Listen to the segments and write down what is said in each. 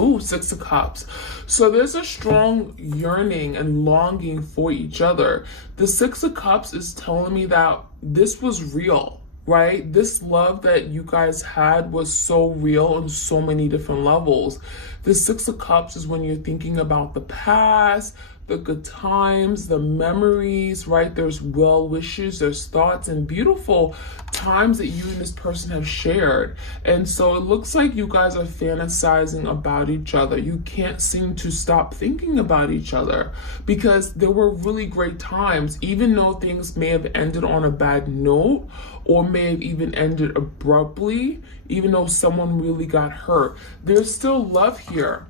Ooh, Six of Cups. So there's a strong yearning and longing for each other. The Six of Cups is telling me that this was real, right? This love that you guys had was so real on so many different levels. The Six of Cups is when you're thinking about the past, the good times, the memories, right? There's well wishes, there's thoughts and beautiful times that you and this person have shared. And so it looks like you guys are fantasizing about each other. You can't seem to stop thinking about each other because there were really great times, even though things may have ended on a bad note or may have even ended abruptly, even though someone really got hurt. There's still love here,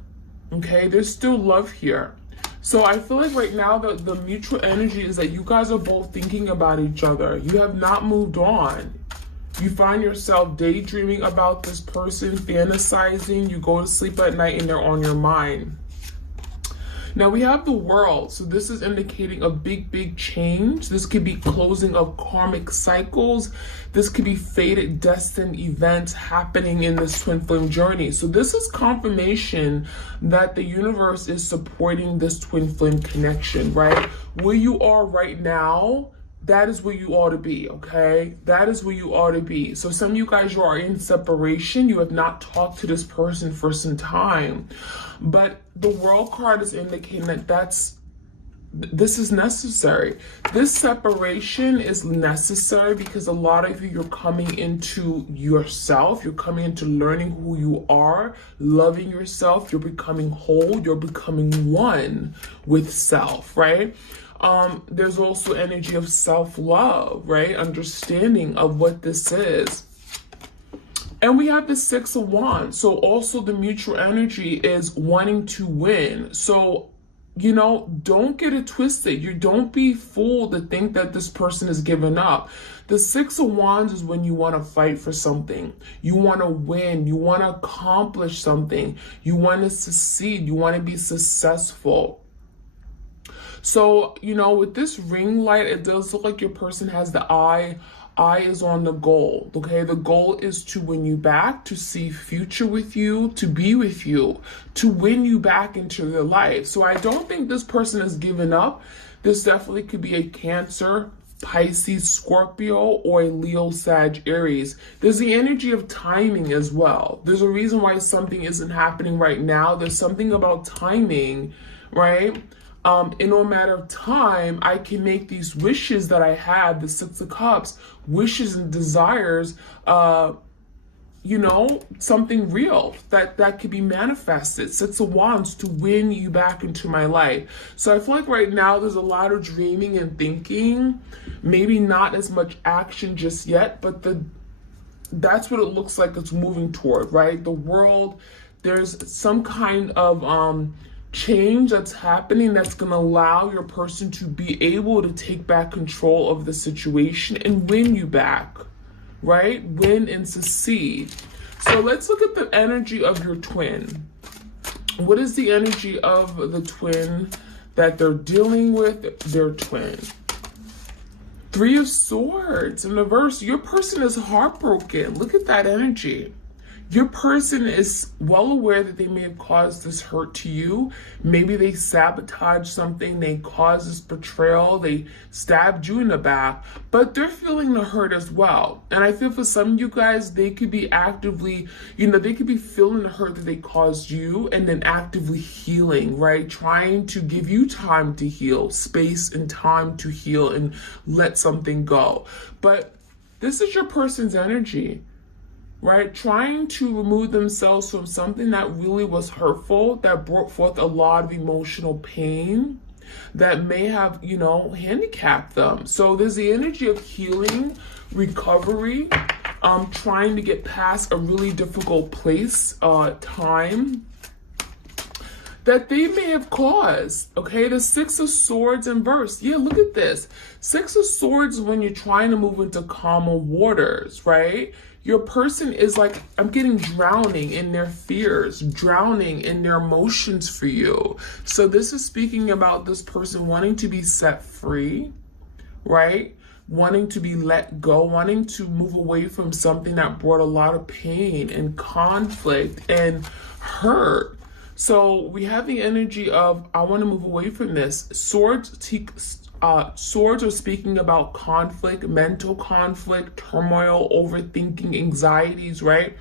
okay? There's still love here. So I feel like right now the mutual energy is that you guys are both thinking about each other. You have not moved on. You find yourself daydreaming about this person, fantasizing. You go to sleep at night and they're on your mind. Now we have the World. So this is indicating a big change. This could be closing of karmic cycles. This could be fated, destined events happening in this twin flame journey. So this is confirmation that the universe is supporting this twin flame connection, right? Where you are right now, that is where you ought to be, okay? That is where you ought to be. So some of you guys, you are in separation. You have not talked to this person for some time. But the World card is indicating that this is necessary. This separation is necessary because a lot of you, you're coming into yourself. You're coming into learning who you are, loving yourself. You're becoming whole. You're becoming one with self, right? There's also energy of self-love, right? Understanding of what this is. And we have the Six of Wands. So also the mutual energy is wanting to win. So, you know, don't get it twisted. You don't be fooled to think that this person is giving up. The Six of Wands is when you want to fight for something. You want to win. You want to accomplish something. You want to succeed. You want to be successful. So, you know, with this ring light, it does look like your person has the eye is on the goal, okay? The goal is to win you back, to see future with you, to be with you, to win you back into their life. So I don't think this person has given up. This definitely could be a Cancer, Pisces, Scorpio, or a Leo, Sag, Aries. There's the energy of timing as well. There's a reason why something isn't happening right now. There's something about timing, right? In no matter of time, I can make these wishes that I had, the Six of Cups, wishes and desires, you know, something real that could be manifested. Six of Wands to win you back into my life. So I feel like right now there's a lot of dreaming and thinking, maybe not as much action just yet, but that's what it looks like it's moving toward, right? The World, there's some kind of change that's happening that's going to allow your person to be able to take back control of the situation and win you back, right? Win and succeed. So let's look at the energy of your twin. What is the energy of the twin that they're dealing with? Their twin. Three of Swords in reverse. Your person is heartbroken. Look at that energy. Your person is well aware that they may have caused this hurt to you. Maybe they sabotaged something, they caused this betrayal, they stabbed you in the back, but they're feeling the hurt as well. And I feel for some of you guys, they could be actively, you know, they could be feeling the hurt that they caused you and then actively healing, right? Trying to give you time to heal, space and time to heal and let something go. But this is your person's energy, right? Trying to remove themselves from something that really was hurtful, that brought forth a lot of emotional pain, that may have, you know, handicapped them. So there's the energy of healing, recovery, trying to get past a really difficult place, time that they may have caused, okay? The Six of Swords in verse. Yeah, look at this. Six of Swords when you're trying to move into calmer waters, right? Your person is like, I'm getting drowning in their fears, drowning in their emotions for you. So this is speaking about this person wanting to be set free, right? Wanting to be let go, wanting to move away from something that brought a lot of pain and conflict and hurt. So we have the energy of, I want to move away from this. Swords are speaking about conflict, mental conflict, turmoil, overthinking, anxieties, right?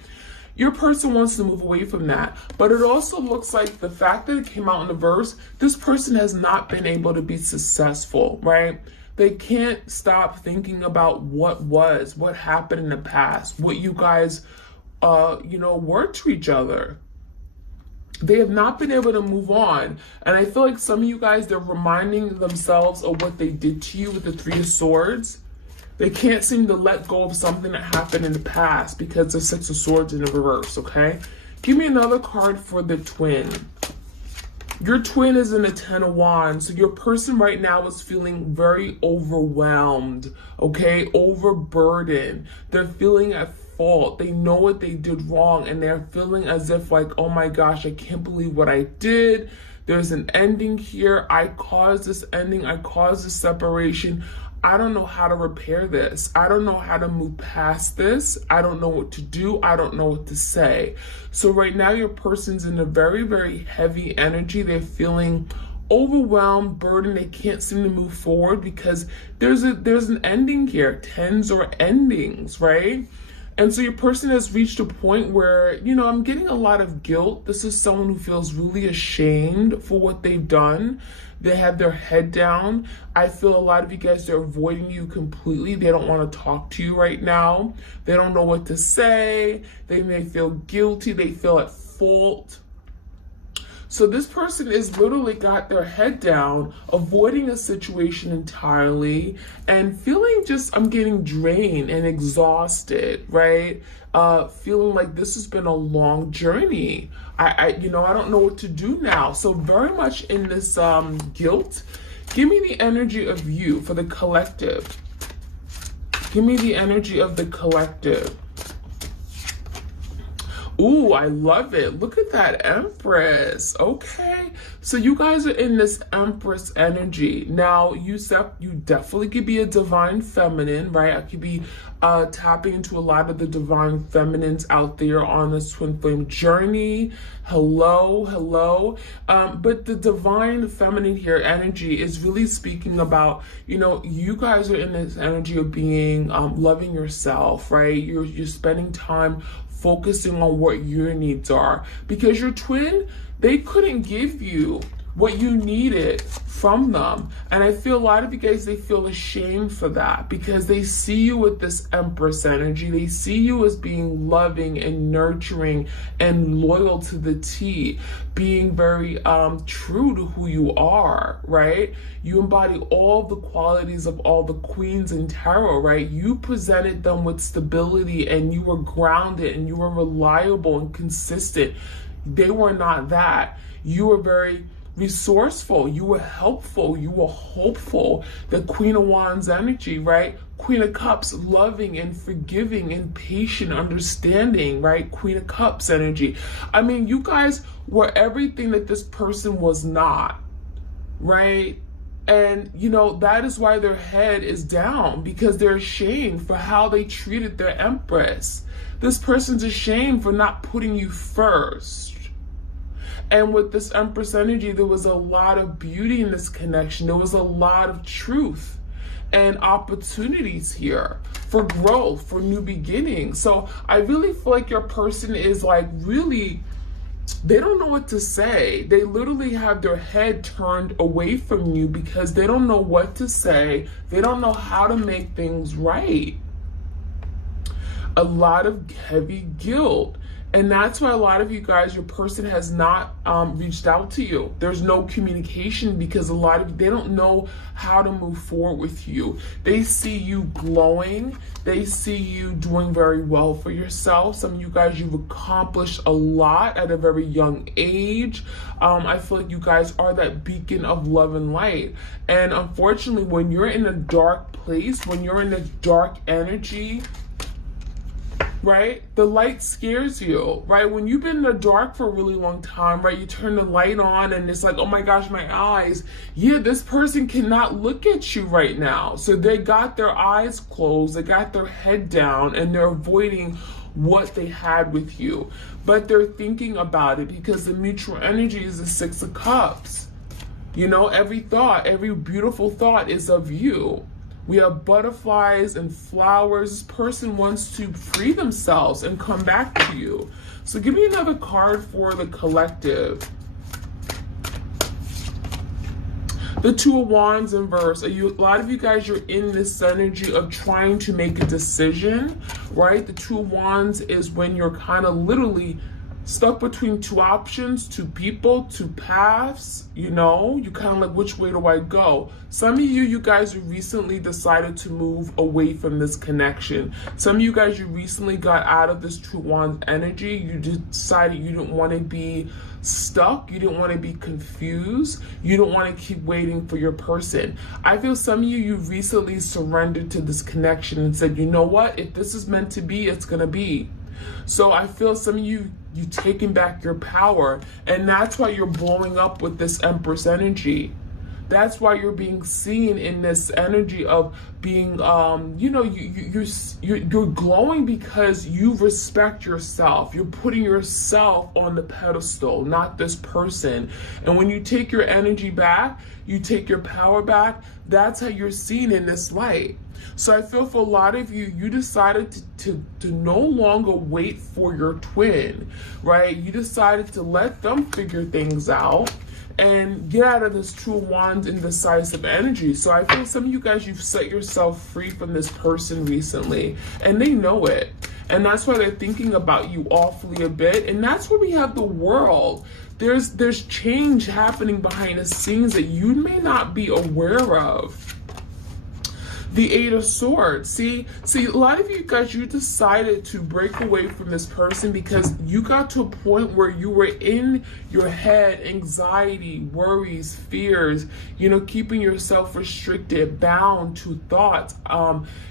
Your person wants to move away from that. But it also looks like the fact that it came out in the verse, this person has not been able to be successful, right? They can't stop thinking about what happened in the past, what you guys, were to each other. They have not been able to move on. And I feel like some of you guys, they're reminding themselves of what they did to you with the Three of Swords. They can't seem to let go of something that happened in the past because the Six of Swords in the reverse, okay? Give me another card for the twin. Your twin is in the Ten of Wands. So your person right now is feeling very overwhelmed, okay? Overburdened. They're feeling at fault. They know what they did wrong and they're feeling as if like, oh my gosh, I can't believe what I did. There's an ending here. I caused this ending. I caused this separation. I don't know how to repair this. I don't know how to move past this. I don't know what to do. I don't know what to say. So right now your person's in a very, very heavy energy. They're feeling overwhelmed, burdened. They can't seem to move forward because there's an ending here. Tens are endings, right? And so your person has reached a point where, I'm getting a lot of guilt. This is someone who feels really ashamed for what they've done. They have their head down. I feel a lot of you guys, they're avoiding you completely. They don't want to talk to you right now. They don't know what to say. They may feel guilty. They feel at fault. So this person is literally got their head down, avoiding a situation entirely and feeling just, I'm getting drained and exhausted, right? Feeling like this has been a long journey. I don't know what to do now. So very much in this guilt. Give me the energy of you for the collective. Give me the energy of the collective. Ooh, I love it. Look at that Empress. Okay. So you guys are in this Empress energy. Now, you definitely could be a divine feminine, right? I could be tapping into a lot of the divine feminines out there on this twin flame journey. Hello. But the divine feminine here energy is really speaking about, you guys are in this energy of being, loving yourself, right? You're spending time focusing on what your needs are, because your twin, they couldn't give you what you needed from them. And I feel a lot of you guys, they feel ashamed for that because they see you with this Empress energy. They see you as being loving and nurturing and loyal to the T, being very true to who you are, right? You embody all the qualities of all the queens in tarot, right? You presented them with stability and you were grounded and you were reliable and consistent. They were not that. You were very resourceful, you were helpful, you were hopeful. The Queen of Wands energy, right? Queen of Cups, loving and forgiving and patient, understanding, right? Queen of Cups energy. I mean, you guys were everything that this person was not, right? And, that is why their head is down, because they're ashamed for how they treated their Empress. This person's ashamed for not putting you first. And with this Empress energy, there was a lot of beauty in this connection. There was a lot of truth and opportunities here for growth, for new beginnings. So I really feel like your person is like really, they don't know what to say. They literally have their head turned away from you because they don't know what to say. They don't know how to make things right. A lot of heavy guilt. And that's why a lot of you guys, your person has not reached out to you. There's no communication because a lot of you, they don't know how to move forward with you. They see you glowing. They see you doing very well for yourself. Some of you guys, you've accomplished a lot at a very young age. I feel like you guys are that beacon of love and light. And unfortunately, when you're in a dark place, when you're in a dark energy, right? The light scares you, right? When you've been in the dark for a really long time, right? You turn the light on and it's like, oh my gosh, my eyes. Yeah, this person cannot look at you right now. So they got their eyes closed, they got their head down, and they're avoiding what they had with you, but they're thinking about it because the mutual energy is the Six of Cups. You know, every thought, every beautiful thought is of you. We have butterflies and flowers. This person wants to free themselves and come back to you. So give me another card for the collective. The Two of Wands in reverse. A lot of you guys, you're in this energy of trying to make a decision, right? The Two of Wands is when you're kind of literally stuck between two options, two people, two paths. You know, you kind of like, which way do I go? Some of you guys, you recently decided to move away from this connection. Some of you guys, you recently got out of this Two of Wands energy. You decided you didn't want to be stuck. You didn't want to be confused. You don't want to keep waiting for your person. I feel some of you recently surrendered to this connection and said, you know what? If this is meant to be, it's going to be. So I feel some of you taking back your power, and that's why you're blowing up with this Empress energy. That's why you're being seen in this energy of being, you know, you're glowing because you respect yourself. You're putting yourself on the pedestal, not this person. And when you take your energy back, you take your power back, that's how you're seen in this light. So I feel for a lot of you, you decided to no longer wait for your twin, right? You decided to let them figure things out and get out of this Two of Wands indecisive energy. So I feel some of you guys, you've set yourself free from this person recently, and they know it. And that's why they're thinking about you awfully a bit. And that's where we have the World. There's change happening behind the scenes that you may not be aware of. The Eight of Swords. See, a lot of you guys, you decided to break away from this person because you got to a point where you were in your head, anxiety, worries, fears, you know, keeping yourself restricted, bound to thoughts,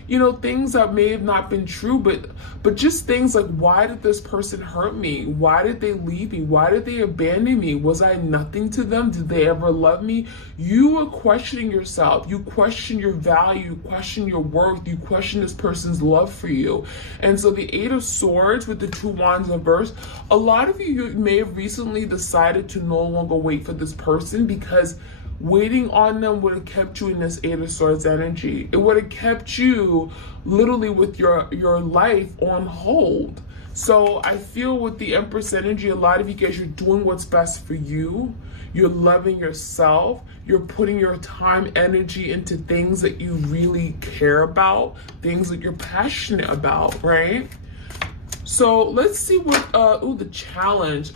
you know, things that may have not been true, but just things like, why did this person hurt me? Why did they leave me? Why did they abandon me? Was I nothing to them? Did they ever love me? You were questioning yourself. You question your value, question your worth, you question this person's love for you. And so the Eight of Swords with the Two Wands in reverse, a lot of you may have recently decided to no longer wait for this person because waiting on them would have kept you in this Eight of Swords energy. It would have kept you literally with your life on hold. So I feel with the Empress energy, a lot of you guys, you're doing what's best for you. You're loving yourself. You're putting your time, energy into things that you really care about, things that you're passionate about, right? So let's see what, the challenge.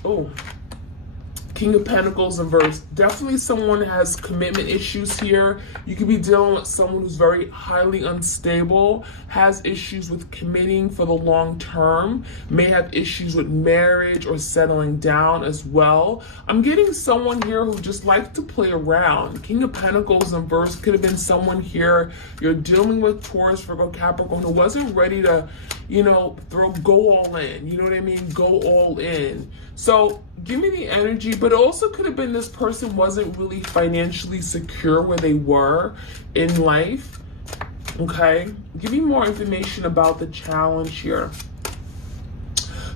King of Pentacles in reverse. Definitely someone has commitment issues here. You could be dealing with someone who's very highly unstable, has issues with committing for the long term, may have issues with marriage or settling down as well. I'm getting someone here who just likes to play around. King of Pentacles in reverse could have been someone here you're dealing with, Taurus, Virgo, Capricorn, who wasn't ready to, you know, go all in. You know what I mean? Go all in. So give me the energy, but it also could have been this person wasn't really financially secure where they were in life. Okay, give me more information about the challenge here.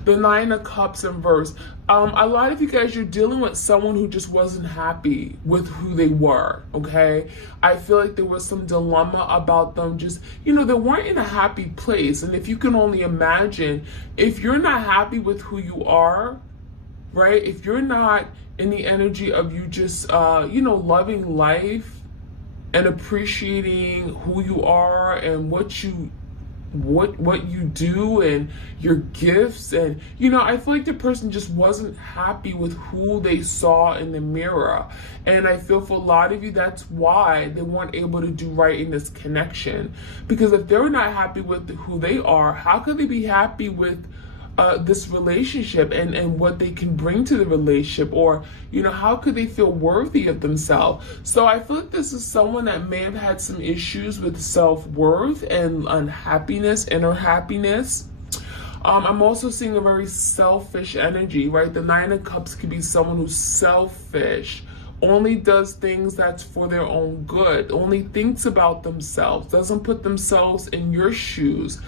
The Nine of Cups in reverse. A lot of you guys, you're dealing with someone who just wasn't happy with who they were, okay? I feel like there was some dilemma about them just, you know, they weren't in a happy place. And if you can only imagine, if you're not happy with who you are, right? If you're not in the energy of you just, you know, loving life and appreciating who you are and what you do and your gifts, and you know, I feel like the person just wasn't happy with who they saw in the mirror. And I feel for a lot of you, that's why they weren't able to do right in this connection, because if they're not happy with who they are, how could they be happy with this relationship and what they can bring to the relationship? Or, you know, how could they feel worthy of themselves? So I feel like this is someone that may have had some issues with self-worth and unhappiness, inner happiness. I'm also seeing a very selfish energy, right? The Nine of Cups could be someone who's selfish, only does things that's for their own good, only thinks about themselves, doesn't put themselves in your shoes.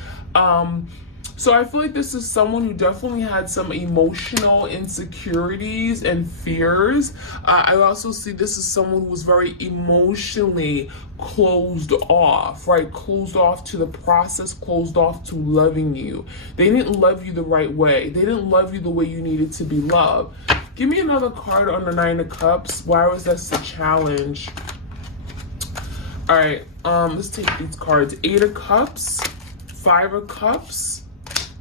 So I feel like this is someone who definitely had some emotional insecurities and fears. I also see this as someone who was very emotionally closed off, right? Closed off to the process, closed off to loving you. They didn't love you the right way. They didn't love you the way you needed to be loved. Give me another card on the Nine of Cups. Why was that a challenge? All right, let's take these cards. Eight of Cups, Five of Cups,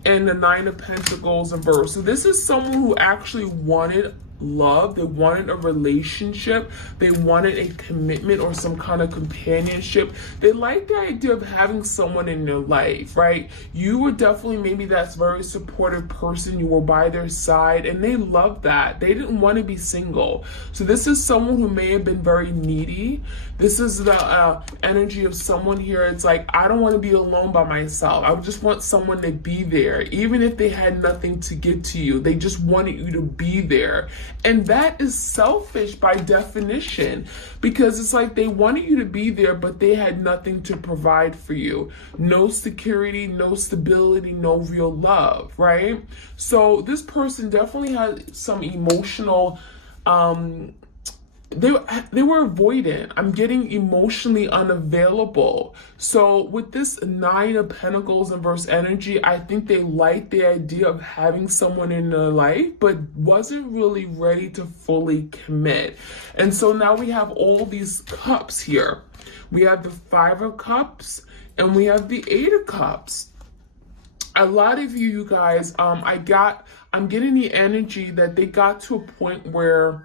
and the Nine of Pentacles in reverse. So this is someone who actually wanted love. They wanted a relationship. They wanted a commitment or some kind of companionship. They like the idea of having someone in their life, right? You were definitely maybe that very supportive person. You were by their side, and they loved that. They didn't want to be single. So this is someone who may have been very needy. This is the energy of someone here. It's like, I don't want to be alone by myself. I just want someone to be there. Even if they had nothing to give to you, they just wanted you to be there. And that is selfish by definition, because it's like they wanted you to be there, but they had nothing to provide for you. No security, no stability, no real love, right? So this person definitely had some emotional, they were avoidant. I'm getting emotionally unavailable. So with this Nine of Pentacles in reverse energy, I think they liked the idea of having someone in their life, but wasn't really ready to fully commit. And so now we have all these cups here. We have the Five of Cups and we have the Eight of Cups. A lot of you guys, I'm getting the energy that they got to a point where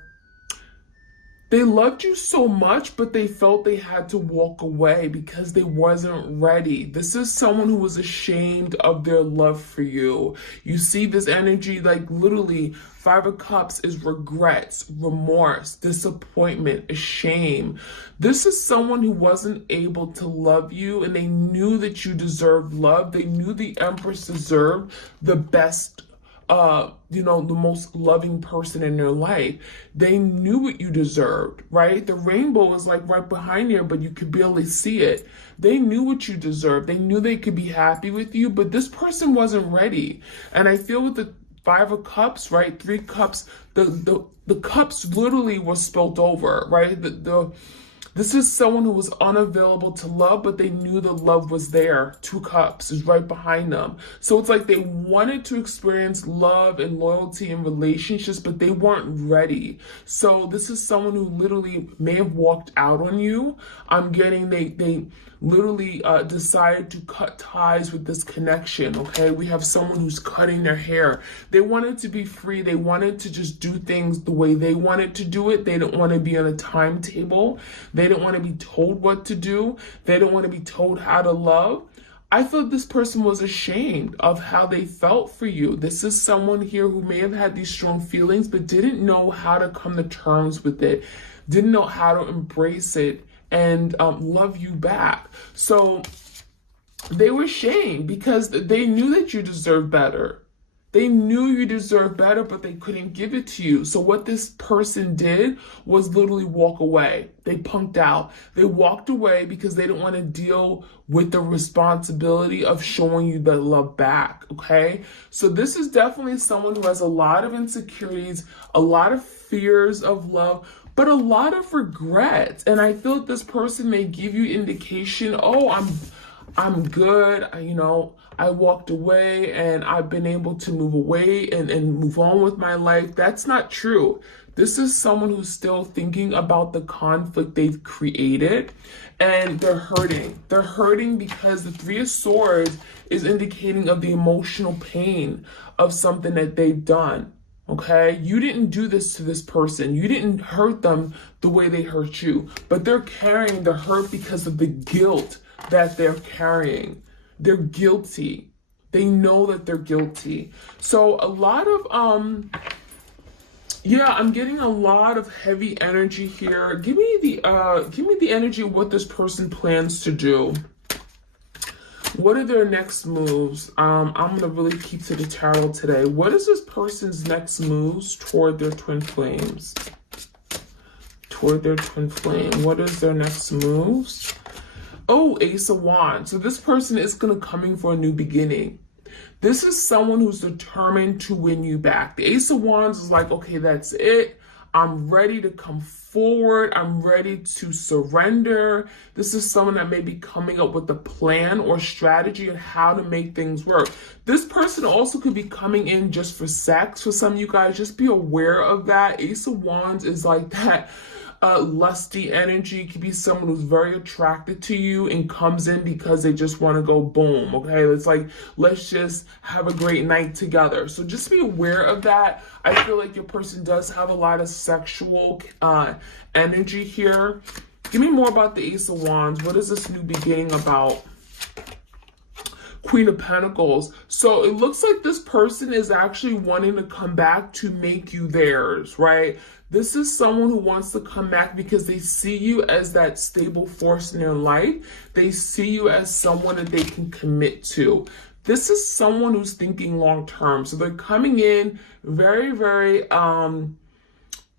they loved you so much, but they felt they had to walk away because they wasn't ready. This is someone who was ashamed of their love for you. You see this energy, like literally, Five of Cups is regrets, remorse, disappointment, shame. This is someone who wasn't able to love you, and they knew that you deserved love. They knew the Empress deserved the best, the most loving person in their life. They knew what you deserved, right? The rainbow is like right behind here, but you could barely see it. They knew what you deserved. They knew they could be happy with you, but this person wasn't ready. And I feel with the Five of Cups, right? Three cups, the cups literally were spilt over, right? This is someone who was unavailable to love, but they knew the love was there. Two cups is right behind them. So it's like they wanted to experience love and loyalty and relationships, but they weren't ready. So this is someone who literally may have walked out on you. I'm getting they literally decided to cut ties with this connection, okay? We have someone who's cutting their hair. They wanted to be free. They wanted to just do things the way they wanted to do it. They didn't want to be on a timetable. They didn't want to be told what to do. They didn't want to be told how to love. I thought this person was ashamed of how they felt for you. This is someone here who may have had these strong feelings, but didn't know how to come to terms with it, didn't know how to embrace it and love you back. So they were ashamed because they knew that you deserved better. They knew you deserved better, but they couldn't give it to you. So what this person did was literally walk away. They punked out. They walked away because they didn't want to deal with the responsibility of showing you the love back, okay? So this is definitely someone who has a lot of insecurities, a lot of fears of love, but a lot of regrets. And I feel that this person may give you indication, oh, I'm good. I walked away and I've been able to move away and move on with my life. That's not true. This is someone who's still thinking about the conflict they've created, and they're hurting. They're hurting because the Three of Swords is indicating of the emotional pain of something that they've done. Okay, you didn't do this to this person. You didn't hurt them the way they hurt you, but they're carrying the hurt because of the guilt that they're carrying. They're guilty. They know that they're guilty. So a lot of, I'm getting a lot of heavy energy here. Give me the energy of what this person plans to do. What are their next moves? I'm going to really keep to the tarot today. What is this person's next moves toward their twin flames? Toward their twin flame. What is their next moves? Oh, Ace of Wands. So this person is going to come in for a new beginning. This is someone who's determined to win you back. The Ace of Wands is like, okay, that's it. I'm ready to come forward. I'm ready to surrender. This is someone that may be coming up with a plan or strategy on how to make things work. This person also could be coming in just for sex for some of you guys. Just be aware of that. Ace of Wands is like that lusty energy. It could be someone who's very attracted to you and comes in because they just want to go boom. Okay, it's like, let's just have a great night together. So just be aware of that. I feel like your person does have a lot of sexual energy here. Give me more about the Ace of Wands. What is this new beginning about? Queen of Pentacles. So it looks like this person is actually wanting to come back to make you theirs, right? This is someone who wants to come back because they see you as that stable force in their life. They see you as someone that they can commit to. This is someone who's thinking long term. So they're coming in very, very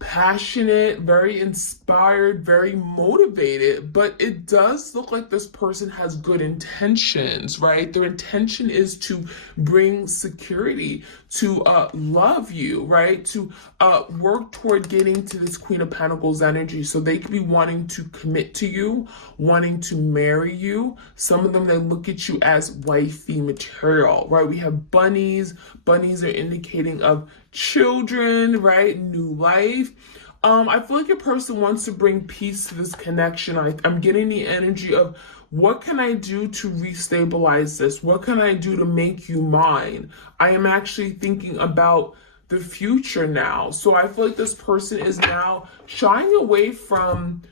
passionate, very inspired, very motivated, but it does look like this person has good intentions, right? Their intention is to bring security, to love you, right? To work toward getting to this Queen of Pentacles energy. So they could be wanting to commit to you, wanting to marry you. Some of them, they look at you as wifey material, right? We have bunnies. Bunnies are indicating of children, right? New life. I feel like your person wants to bring peace to this connection. I'm getting the energy of, what can I do to restabilize this? What can I do to make you mine? I am actually thinking about the future now. So I feel like this person is now shying away from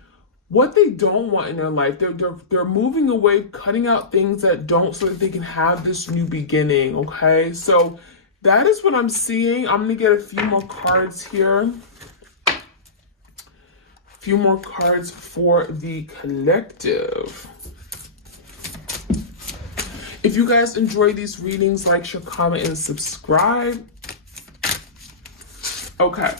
what they don't want in their life. They're moving away, cutting out things that don't, so that they can have this new beginning, okay? So that is what I'm seeing. I'm gonna get a few more cards here. Few more cards for the collective. If you guys enjoy these readings, like, share, comment, and subscribe. Okay.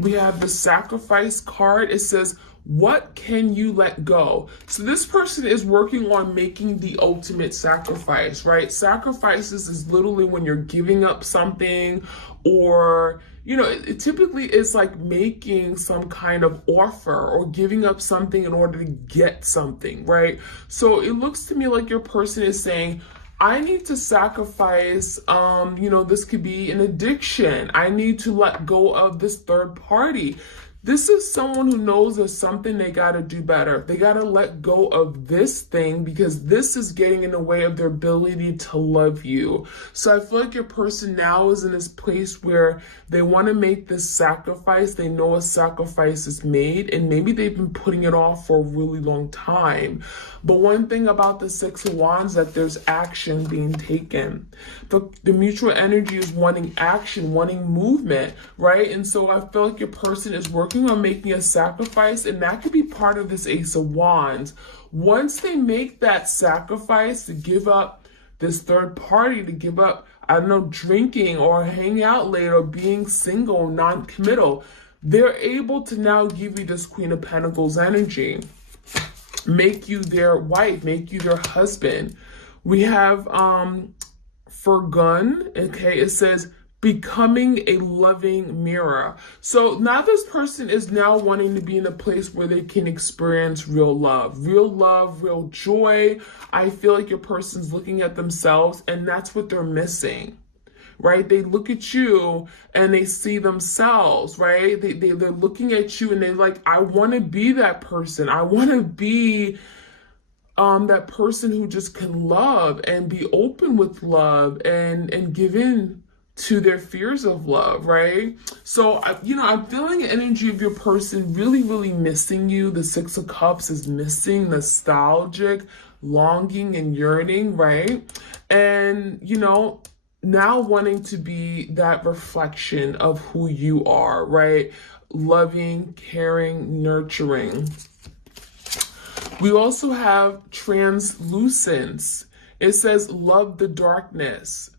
We have the Sacrifice card. It says, what can you let go? So this person is working on making the ultimate sacrifice, right? Sacrifices is literally when you're giving up something, or, you know, it typically is like making some kind of offer or giving up something in order to get something, right? So it looks to me like your person is saying, I need to sacrifice, you know, this could be an addiction. I need to let go of this third party. This is someone who knows there's something they got to do better. They got to let go of this thing because this is getting in the way of their ability to love you. So I feel like your person now is in this place where they want to make this sacrifice. They know a sacrifice is made, and maybe they've been putting it off for a really long time. But one thing about the Six of Wands, that there's action being taken. The mutual energy is wanting action, wanting movement, right? And so I feel like your person is working on making a sacrifice, and that could be part of this Ace of Wands. Once they make that sacrifice to give up this third party, to give up, I don't know, drinking or hanging out late or being single, non-committal, they're able to now give you this Queen of Pentacles energy. Make you their wife, make you their husband. We have Furgun, okay, it says, becoming a loving mirror. So now this person is now wanting to be in a place where they can experience real love, real joy. I feel like your person's looking at themselves, and that's what they're missing, right? They look at you and they see themselves, right? They're looking at you and they're like, I want to be that person. I want to be that person who just can love and be open with love and give in to their fears of love, right? So, you know, I'm feeling the energy of your person really missing you. The Six of Cups is missing, nostalgic, longing and yearning, right? And, you know, now wanting to be that reflection of who you are, right? Loving, caring, nurturing. We also have translucence. It says, love the darkness.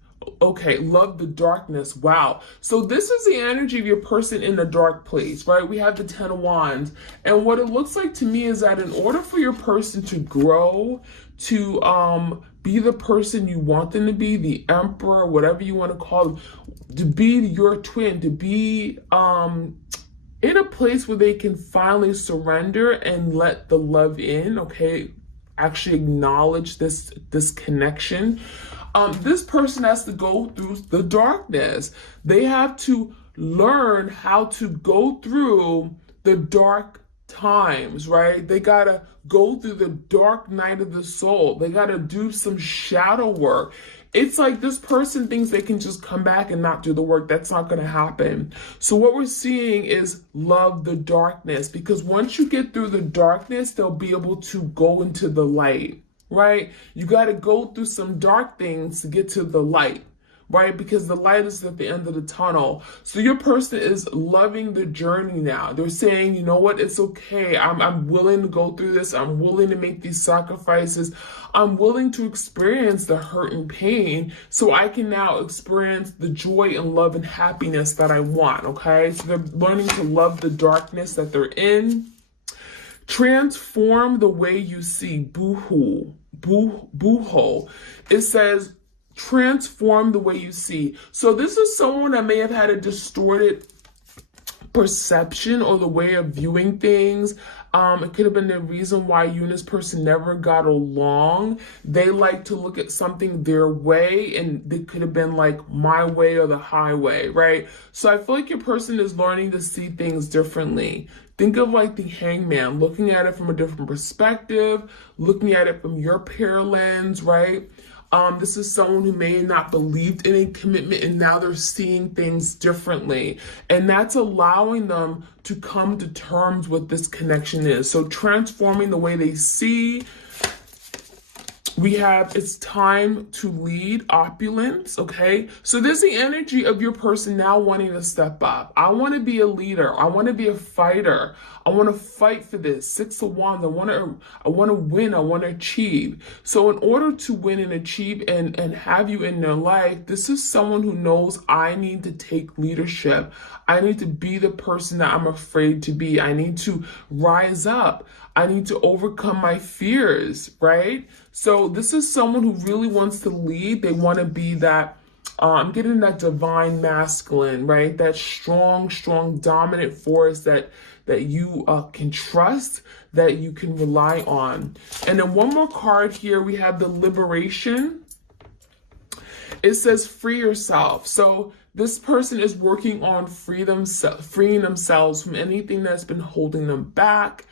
Okay, love the darkness. Wow. So this is the energy of your person in the dark place, right? We have the 10 of Wands. And what it looks like to me is that in order for your person to grow, to be the person you want them to be, the emperor, whatever you want to call them, to be your twin, to be in a place where they can finally surrender and let the love in, okay? Actually acknowledge this connection. This person has to go through the darkness. They have to learn how to go through the dark times, right? They gotta go through the dark night of the soul. They gotta do some shadow work. It's like this person thinks they can just come back and not do the work. That's not going to happen. So what we're seeing is love the darkness, because once you get through the darkness, they'll be able to go into the light, right? You got to go through some dark things to get to the light, right? Because the light is at the end of the tunnel. So your person is loving the journey now. They're saying, you know what, it's okay. I'm willing to go through this. I'm willing to make these sacrifices. I'm willing to experience the hurt and pain so I can now experience the joy and love and happiness that I want, okay? So they're learning to love the darkness that they're in. Transform the way you see. Boo-hoo. Boo-hoo. It says, transform the way you see. So this is someone that may have had a distorted perception or the way of viewing things. It could have been the reason why you and this person never got along. They like to look at something their way, and it could have been like my way or the highway, right? So I feel like your person is learning to see things differently. Think of like the hangman, looking at it from a different perspective, looking at it from your pear lens, right? This is someone who may have not believed in a commitment, and now they're seeing things differently. And that's allowing them to come to terms with this connection is. So transforming the way they see. We have, it's time to lead, opulence, okay? So there's the energy of your person now wanting to step up. I want to be a leader. I want to be a fighter. I want to fight for this. 6 of Wands. I want to win. I want to achieve. So in order to win and achieve and have you in their life, this is someone who knows I need to take leadership. I need to be the person that I'm afraid to be. I need to rise up. I need to overcome my fears, right? So this is someone who really wants to lead. They want to be that, I'm getting that divine masculine, right? That strong, dominant force that you can trust, that you can rely on. And then one more card here, we have the liberation. It says free yourself. So this person is working on freeing themselves from anything that's been holding them back.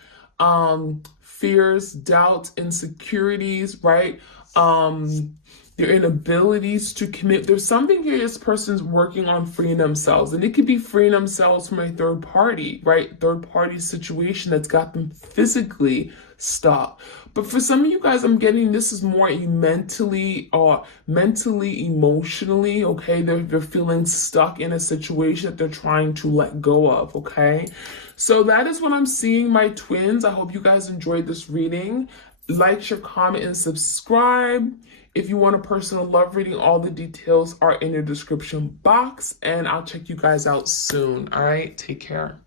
Fears, doubts, insecurities, right? Their inabilities to commit. There's something here this person's working on freeing themselves. And it could be freeing themselves from a third party, right? Third party situation that's got them physically stuck. But for some of you guys, I'm getting this is more mentally, emotionally, okay? They're feeling stuck in a situation that they're trying to let go of, okay? So that is what I'm seeing, my twins. I hope you guys enjoyed this reading. Like, share, comment, and subscribe. If you want a personal love reading, all the details are in your description box, and I'll check you guys out soon. All right, take care.